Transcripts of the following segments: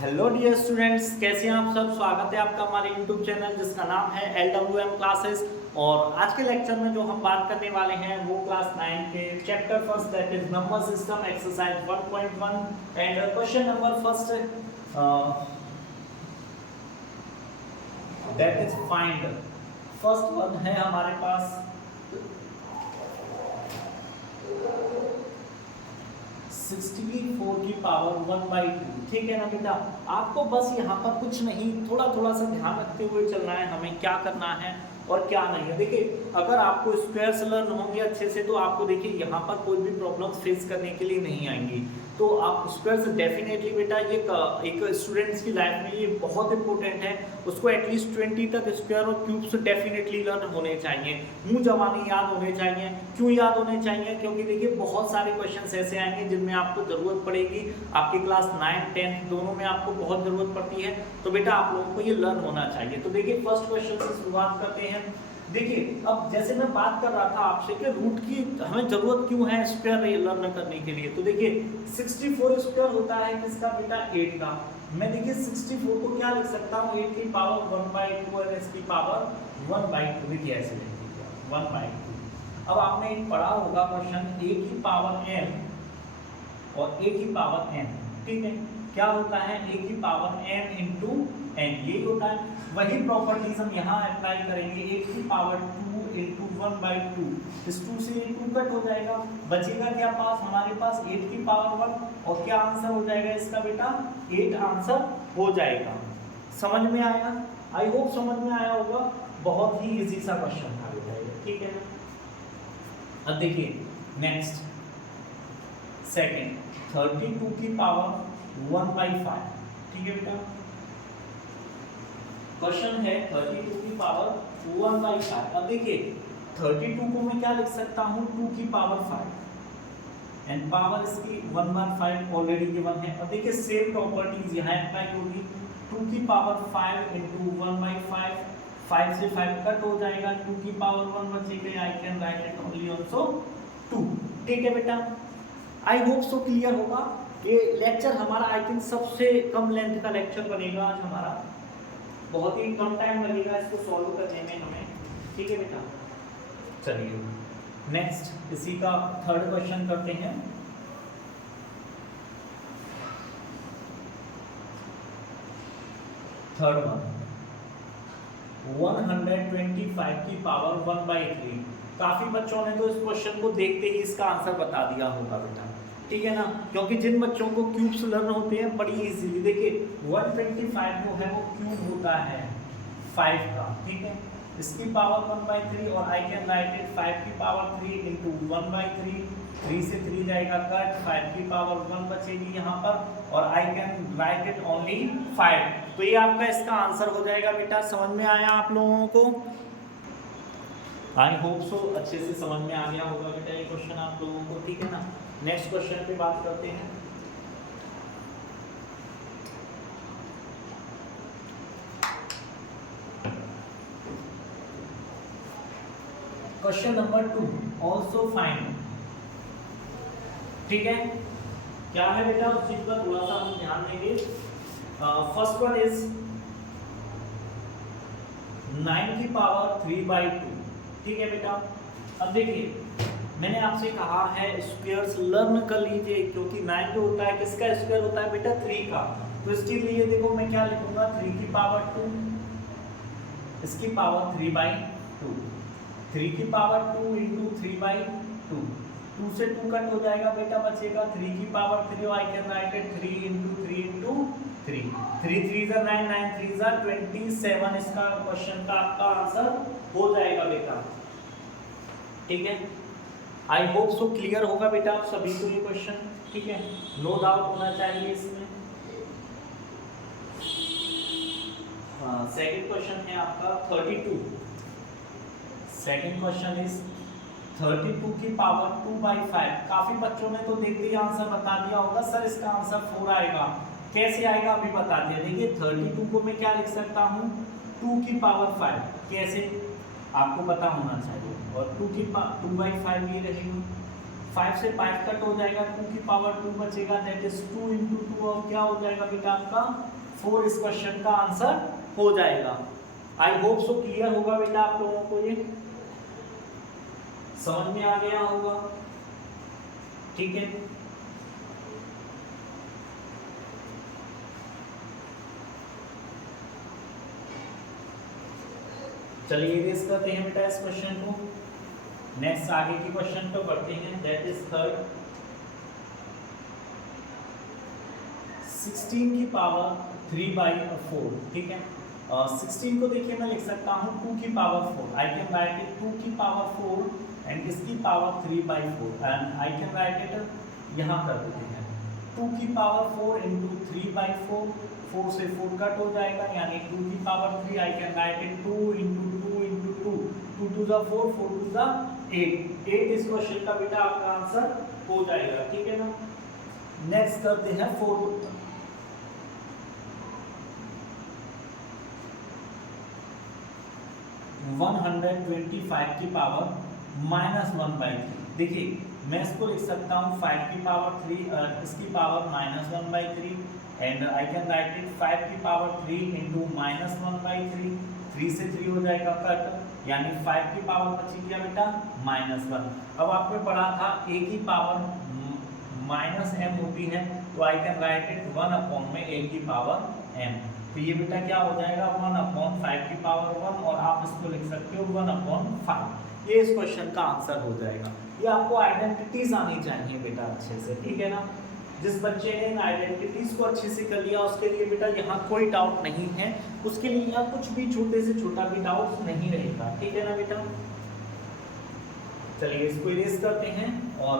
Hello dear students, कैसे हैं आप सब। स्वागत है आपका हमारे यूट्यूब चैनल जिसका नाम है LWM क्लासेस। और आज के लेक्चर में जो हम बात करने वाले हैं वो क्लास 9 के chapter first that is number system exercise 1.1 and question number first that is find. First one है हमारे पास 64 की पावर 1/2। ठीक है ना बेटा, आपको बस यहाँ पर कुछ नहीं, थोड़ा थोड़ा सा ध्यान रखते हुए चलना है हमें क्या करना है और क्या नहीं है। देखिए, अगर आपको स्क्वायर्स लर्न होंगे अच्छे से तो आपको देखिए यहाँ पर कोई भी प्रॉब्लम फेस करने के लिए नहीं आएंगी। तो आप स्क्वायर्स डेफिनेटली बेटा ये एक स्टूडेंट्स की लाइफ में ये बहुत इंपॉर्टेंट है। उसको एटलीस्ट 20 तक स्क्वायर और क्यूब्स डेफिनेटली लर्न होने चाहिए, मुंह जबानी याद होने चाहिए। क्यों याद होने चाहिए? क्योंकि देखिए बहुत सारे क्वेश्चंस ऐसे आएंगे जिनमें आपको ज़रूरत पड़ेगी। आपकी क्लास 9, 10 दोनों में आपको बहुत ज़रूरत पड़ती है, तो बेटा आप लोगों को ये लर्न होना चाहिए। तो देखिए फर्स्ट क्वेश्चन से शुरुआत करते हैं। देखिए, अब जैसे मैं बात कर रहा था आपसे कि रूट की हमें जरूरत क्यों है स्क्वायर लर्न करने के लिए। तो देखिए 64 स्क्वायर होता है किसका बेटा? 8 का। मैं देखिए 64 को क्या लिख सकता हूँ? 8 की पावर 1/2 और इसकी पावर 1/2। देखिए ऐसे लिख दीजिए 1/2। अब आपने एक पढ़ा होगा क्वेश्चन a की पावर n और a की पावर n। ठीक है, क्या होता है? a की पावर n इंटू n, यही होता है। वही प्रॉपर्टीज हम यहाँ अप्लाई करेंगे। 8 की पावर 2 इंटू 1/2, इस 2 से 2 कट हो जाएगा, बचेगा क्या पास? हमारे पास 8 की पावर 1। और क्या आंसर हो जाएगा इसका बेटा? 8 आंसर हो जाएगा। समझ में आया? आई होप समझ में आया होगा। बहुत ही इजी सा क्वेश्चन था बेटा ये, ठीक है ना। अब देखिए नेक्स्ट सेकंड, 32 की पावर 1/5। ठीक है बेटा, क्वेश्चन है 32 की पावर 1/5। अब देखिए 32 को मैं क्या लिख सकता हूँ? 2 की पावर 5 एंड पावर इसकी 1/5 ऑलरेडी गिवन है। अब देखिए सेम प्रॉपर्टीज यहाँ अप्लाई होगी। 2 की पावर 5 इंटू 1/5, 5 से 5 कट हो जाएगा, 2 की पावर 1 बचेगा। आई can write it only also 2। ठीक है बेटा, आई होप सो क्लियर होगा। ये लेक्चर हमारा आई थिंक सबसे कम लेंथ का लेक्चर बनेगा आज हमारा, बहुत ही कम टाइम लगेगा इसको सॉल्व करने में हमें। ठीक है बेटा, चलिए नेक्स्ट इसी का थर्ड क्वेश्चन करते हैं। थर्ड वन 125 की पावर 1/3। काफी बच्चों ने तो इस क्वेश्चन को देखते ही इसका आंसर बता दिया होगा बेटा, ठीक है ना। क्योंकि जिन बच्चों को क्यूब्स लर्न होते हैं बड़ी इजीली, देखिए 125 जो है वो क्यूब होता है 5 का। ठीक है, इसकी पावर 1/3 और आई कैन राइट इट 5 की पावर 3 इंटू 1/3। 3 से 3 जाएगा कट, 5 की पावर 1 बचेगी यहाँ पर और आई कैन राइट इट ओनली 5। तो ये आपका इसका आंसर हो जाएगा बेटा। समझ में आया आप लोगों को? आई होप सो अच्छे से समझ में आ गया होगा बेटा ये क्वेश्चन आप लोगों को, ठीक है ना। नेक्स्ट क्वेश्चन पे बात करते हैं। Question number 2 also find. ठीक है, क्या है बेटा उस चीज पर थोड़ा सा हम ध्यान देंगे। फर्स्ट वन इज 9 की पावर 3/2। ठीक है बेटा, अब देखिए मैंने आपसे कहा है स्क्वायर्स लर्न कर लीजिए, क्योंकि 9 जो होता है किसका स्क्वायर होता है बेटा? 3 का। तो इसके लिए देखो मैं क्या लिखूंगा? 3 की पावर 2, इसकी पावर 3/2। 3 की पावर 2 इंटू 3/2, 2 से 2 कट हो जाएगा बेटा, बचेगा 3 की पावर 3 और आई can write it 3 into 3 into 3। 3 3 9, 9 3 27। इसका क्वेश्चन का आपका आंसर हो जाएगा बेटा, ठीक है। आई होप सो क्लियर होगा बेटा आप सभी को ये क्वेश्चन, ठीक है, नो डाउट होना चाहिए इसमें। सेकंड क्वेश्चन है आपका 32। सेकंड क्वेश्चन इज 32 की पावर 2/5। काफी बच्चों ने तो देखते ही आंसर बता दिया होगा, सर इसका आंसर 4 आएगा। कैसे आएगा अभी बता दिया। देखिए 32 को मैं क्या लिख सकता हूँ? 2 की पावर 5। कैसे? आपको पता होना चाहिए। और 2/5 ये रहेगी, 5 से 5 कट हो जाएगा, 2 की पावर 2 बचेगा, दैट इज 2 इंटू 2, और क्या हो जाएगा बेटा आपका 4 इस क्वेश्चन का आंसर हो जाएगा। आई होप सो क्लियर होगा बेटा आप लोगों को, ये समझ में आ गया होगा, ठीक है। चलिए इरेज करते हैं बेटा इस क्वेश्चन को, नेक्स्ट आगे की क्वेश्चन पे बढ़ते हैं, दैट इज थर्ड। 16 की पावर 3/4, ठीक है। 16 को देखिए मैं लिख सकता हूँ 2 की power 4, I can write it 2 की पावर 4 एंड इसकी power 3/4, and I can write it यहाँ कर देते हैं 2 की पावर 4 इंटू 3/4, 4 से 4 कट हो जाएगा, यानी 2 की power 3, I can write it 2 into 2 into 2, 2 to the 4, 4 to the 8, 8 इस क्वेश्चन का बेटा आपका आंसर हो जाएगा, ठीक है ना। नेक्स्ट करते हैं 4, 125 की पावर -1/3, देखिए मैं इसको लिख सकता हूँ 5 की पावर 3, इसकी power -1/3, and I can write it 5 की पावर 3 इंटू -1/3, 3 से 3 हो जाएगा कट, यानी 5 की पावर बची क्या बेटा -1। अब आपने पढ़ा था a की पावर -m होती है, तो आई कैन राइट इट 1 में a की पावर m, तो ये बेटा क्या हो जाएगा 1/5 की पावर 1, और आप इसको लिख सकते हो 1/5, ये इस क्वेश्चन का आंसर हो जाएगा। ये आपको आइडेंटिटीज आनी चाहिए बेटा अच्छे से, ठीक है ना। जिस बच्चे ने इन आइडेंटिटीज को अच्छे से कर लिया उसके लिए बेटा यहाँ कोई डाउट नहीं है, उसके लिए यहाँ कुछ भी छोटे से छोटा भी डाउट नहीं रहेगा, ठीक है ना बेटा। चलिए इसको इरेज करते हैं और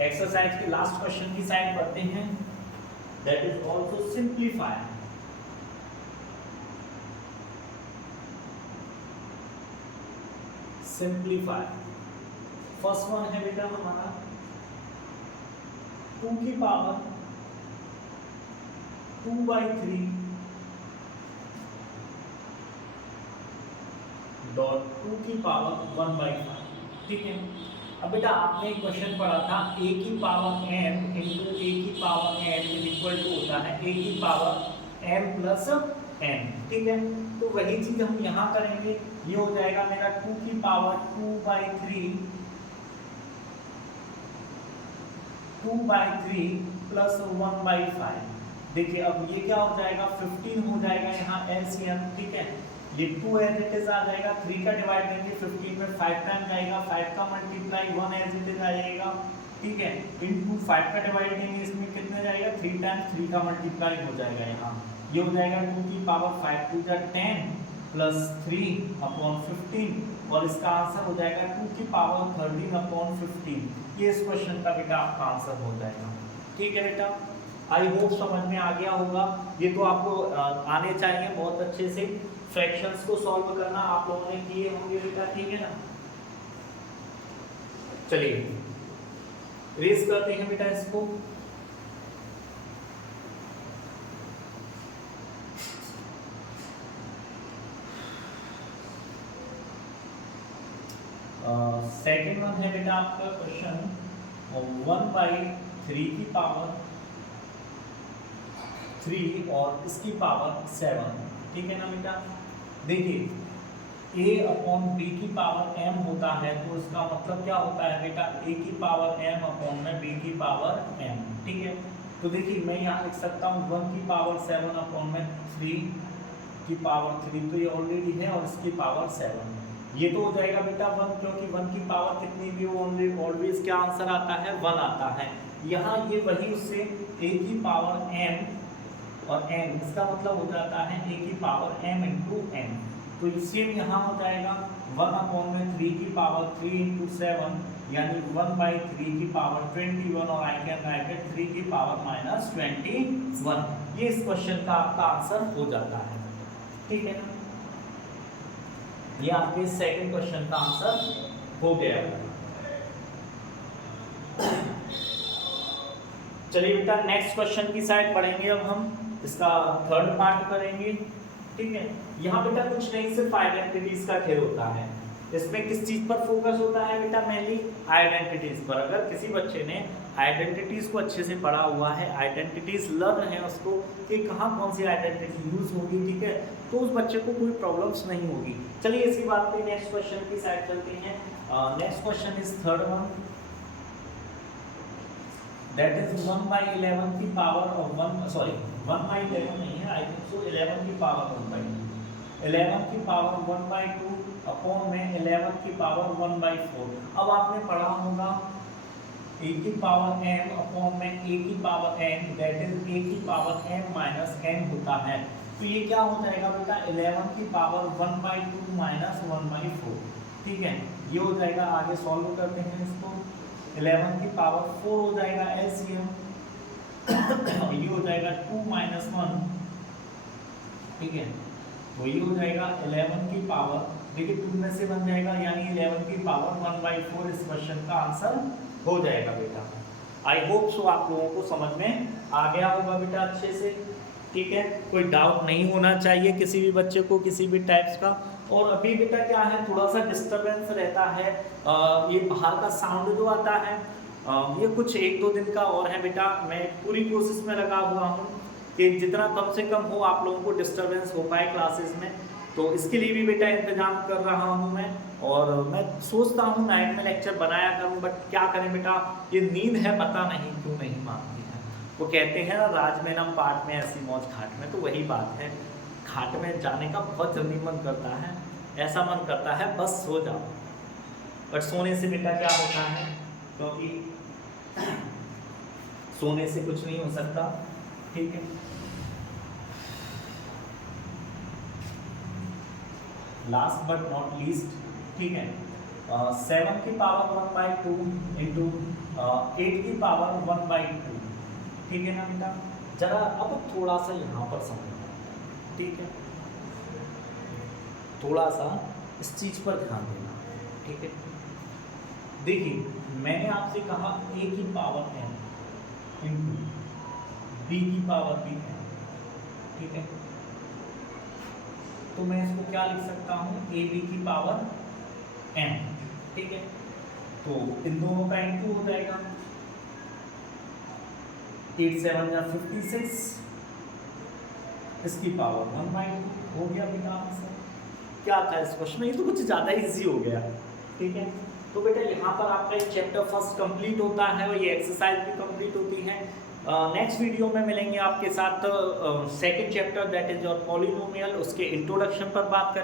एक्सरसाइज के लास्ट क्वेश्चन की साइड बढ़ते हैं, that is also simplify. Simplify first one है बेटा हमारा 2 की पावर 2/3 डॉट 2 की पावर 1/5, ठीक है। अब बेटा आपने एक क्वेश्चन पढ़ा था a की पावर m इंटू a की पावर n इक्वल टू होता है a की पावर m प्लस n, ठीक है। तो वही चीज हम यहाँ करेंगे, ये हो जाएगा मेरा 2 की पावर 2/3 प्लस 1/5, देखिए अब ये क्या हो जाएगा 15 हो जाएगा यहाँ LCM, ठीक है। ये 2 एज इट इज आ जाएगा, 3 का डिवाइड देंगे 15 में 5 टाइम जाएगा, 5 का मल्टीप्लाई 1 एज इट इज आ जाएगा, ठीक है, इनटू 5 का डिवाइड देंगे इसमें कितने जाएगा 3 टाइम्स 3 का मल्टीप्लाई हो जाएगा यहाँ, ये हो जाएगा 2 की पावर 5 टू द 10 प्लस 3/15, और इसका आंसर हो जाएगा 2 की पावर 13/15, ये इस क्वेश्चन का बेटा आपका आंसर हो जाएगा, ठीक है बेटा। आई होप समझ में आ गया होगा, ये तो आपको आने चाहिए बहुत अच्छे से, फ्रैक्शंस को सॉल्व करना आप लोगों ने किए होंगे बेटा, ठीक है ना। चलिए रेस करते हैं बेटा इसको, सेकेंड वन है बेटा आपका क्वेश्चन 1/3 की पावर 3 और इसकी पावर 7, ठीक है ना बेटा। देखिए a/b की पावर m होता है, तो इसका मतलब क्या होता है बेटा a की पावर m में b की पावर m, ठीक है। तो देखिए मैं यहाँ लिख सकता हूँ 1 की पावर 7/में 3 की पावर 3, तो ये ऑलरेडी है, और इसकी पावर 7, ये तो हो जाएगा बेटा 1, क्योंकि 1 की पावर कितनी भी हो ऑलवेज क्या आंसर आता है 1 आता है। यहाँ ये वही उससे a की पावर m और n, इसका मतलब हो जाता है a की पावर m इंटू n, तो इसी में यहाँ हो जाएगा 1/3 की पावर 3 इंटू 7, यानी 1/3 की पावर 21, और आई कैन राइट इट 3 की पावर -21, ये इस क्वेश्चन का आपका आंसर हो जाता है, ठीक है ना। ये आपके सेकंड क्वेश्चन का आंसर हो गया। चलिए बेटा नेक्स्ट क्वेश्चन की साइड पढ़ेंगे, अब हम इसका थर्ड पार्ट करेंगे, ठीक है। यहाँ बेटा कुछ नहीं, सिर्फ आइडेंटिटीज का खेल होता है। इसमें किस चीज पर फोकस होता है बेटा? मेनली आइडेंटिटीज पर। अगर किसी बच्चे ने आइडेंटिटीज को अच्छे से पढ़ा हुआ है, आइडेंटिटीज लर्न है उसको कि कहाँ कौन सी आइडेंटिटी यूज होगी, ठीक है, तो उस बच्चे को कोई प्रॉब्लम्स नहीं होगी। चलिए इसी बात पे नेक्स्ट क्वेश्चन की साइड चलते हैं। Next question is third one, that is 1/11 की पावर ऑफ 1, सॉरी 1/11 नहीं है, आई थिंक सो 11 की पावर 1/2, 11 की पावर 1/2 अपॉन में 11 की पावर 1/4। अब आपने पढ़ा होगा a की पावर m अपॉन में a की power n, that is a की पावर m माइनस n होता है। तो ये क्या हो जाएगा बेटा? 11 की पावर 1/2 माइनस 1/4, ठीक है, ये हो जाएगा। आगे सॉल्व करते हैं इसको। 11 की पावर 4 हो जाएगा एलसीएम, ये हो जाएगा 2 माइनस 1, ठीक है, तो ये हो जाएगा 11 की पावर, देखिए 2 में से बन जाएगा, यानी 11 की पावर 1/4 इस क्वेश्चन का आंसर हो जाएगा बेटा। आई होप सो आप लोगों को समझ में आ गया होगा बेटा अच्छे से, ठीक है, कोई डाउट नहीं होना चाहिए किसी भी बच्चे को किसी भी टाइप्स का। और अभी बेटा क्या है, थोड़ा सा डिस्टरबेंस रहता है, ये बाहर का साउंड जो आता है, ये कुछ 1-2 दिन का और है बेटा। मैं पूरी कोशिश में लगा हुआ हूँ कि जितना कम से कम हो आप लोगों को डिस्टरबेंस हो पाए क्लासेस में, तो इसके लिए भी बेटा इंतजाम कर रहा हूँ मैं। और मैं सोचता हूँ नाइट में लेक्चर बनाया करूँ, बट क्या करें बेटा, ये नींद है पता नहीं क्यों नहीं मानती है। वो कहते हैं ना, राज में ना पाट में ऐसी मौज खाट में, तो वही बात है, खाट में जाने का बहुत जल्दी मन करता है, ऐसा मन करता है बस सो जाओ, बट सोने से बेटा क्या होता है, क्योंकि सोने से कुछ नहीं हो सकता, ठीक है। लास्ट बट नॉट लीस्ट, ठीक है, 7 की पावर 1/2 इंटू 8 की पावर 1/2, ठीक है ना बेटा। जरा अब थोड़ा सा यहाँ पर समझना, ठीक है, थोड़ा सा इस चीज पर ध्यान देना, ठीक है। देखिए मैंने आपसे कहा a की पावर n इंटू b की पावर भी n, ठीक है, तो मैं इसको क्या लिख सकता हूँ, a b की पावर n, ठीक है, तो इन दोनों का इंटू हो जाएगा, 8 7 या 56, इसकी पावर 1/2 हो गया बेटा आंसर। क्या था इस क्वेश्चन में, ये तो कुछ ज़्यादा इजी हो गया, ठीक है। तो बेटा यहाँ पर आपका एक चैप्टर फर्स्ट कंप्लीट होता है और ये एक्सरसाइज भी कंप्लीट होती है। नेक्स्ट वीडियो में मिलेंगे आपके साथ second chapter that is your polynomial, उसके इंट्रोडक्शन पर बात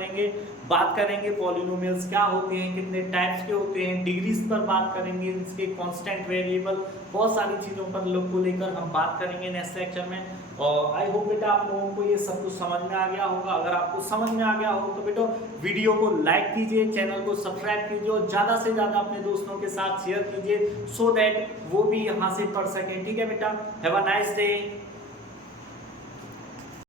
करेंगे पॉलिनोमियल्स क्या होते हैं, कितने टाइप्स के होते हैं, डिग्रीज पर बात करेंगे, इसके कांस्टेंट वेरिएबल, बहुत सारी चीज़ों पर लोग को लेकर हम बात करेंगे नेक्स्ट लेक्चर में। और आई होप बेटा आप लोगों को ये सब कुछ समझ में आ गया होगा। अगर आपको समझ में आ गया हो तो बेटा वीडियो को लाइक कीजिए, चैनल को सब्सक्राइब कीजिए और ज़्यादा से ज़्यादा अपने दोस्तों के साथ शेयर कीजिए, सो दैट वो भी यहाँ से पढ़ सकें, ठीक है बेटा। Have a nice day.